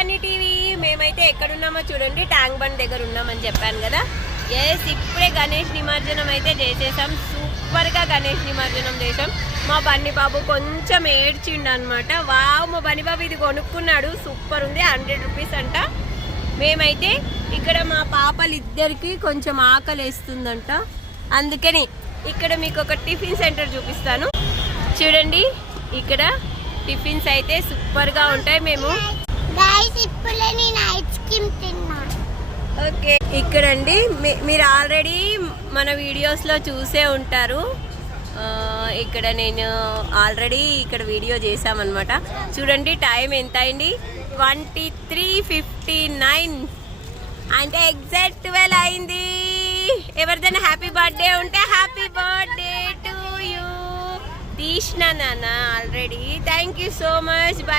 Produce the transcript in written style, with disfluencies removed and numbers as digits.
Bunny TV. మేమైతే ఎక్కడున్నామో చూడండి, ట్యాంక్ బండ్ దగ్గర ఉన్నామని చెప్పాను కదా. ఎస్, ఇప్పుడే గణేష్ నిమజ్జనం అయితే చేసేసాం. సూపర్గా గణేష్ నిమజ్జనం చేసాం. మా బన్నీ బాబు కొంచెం ఏడ్చిండు అనమాట. వావ్, మా బన్నీ బాబు ఇది కొనుక్కున్నాడు, సూపర్ ఉంది, 100 రూపీస్ అంట. మేమైతే ఇక్కడ మా పాపలిద్దరికి కొంచెం ఆకలి వేస్తుందంట, అందుకని ఇక్కడ మీకు ఒక టిఫిన్ సెంటర్ చూపిస్తాను చూడండి. ఇక్కడ టిఫిన్స్ అయితే సూపర్గా ఉంటాయి. మేము ఓకే, ఇక్కడండి మీరు ఆల్రెడీ మన వీడియోస్లో చూసే ఉంటారు. ఇక్కడ నేను ఆల్రెడీ ఇక్కడ వీడియో చేసామన్నమాట. చూడండి టైం ఎంత అయింది, 23:59 అంటే ఎగ్జాక్ట్ 12 అయింది. ఎవరిదైనా హ్యాపీ బర్త్డే ఉంటే హ్యాపీ బర్త్డే టు యూ. తీసిన నాన్న already. Thank you so much. Bye.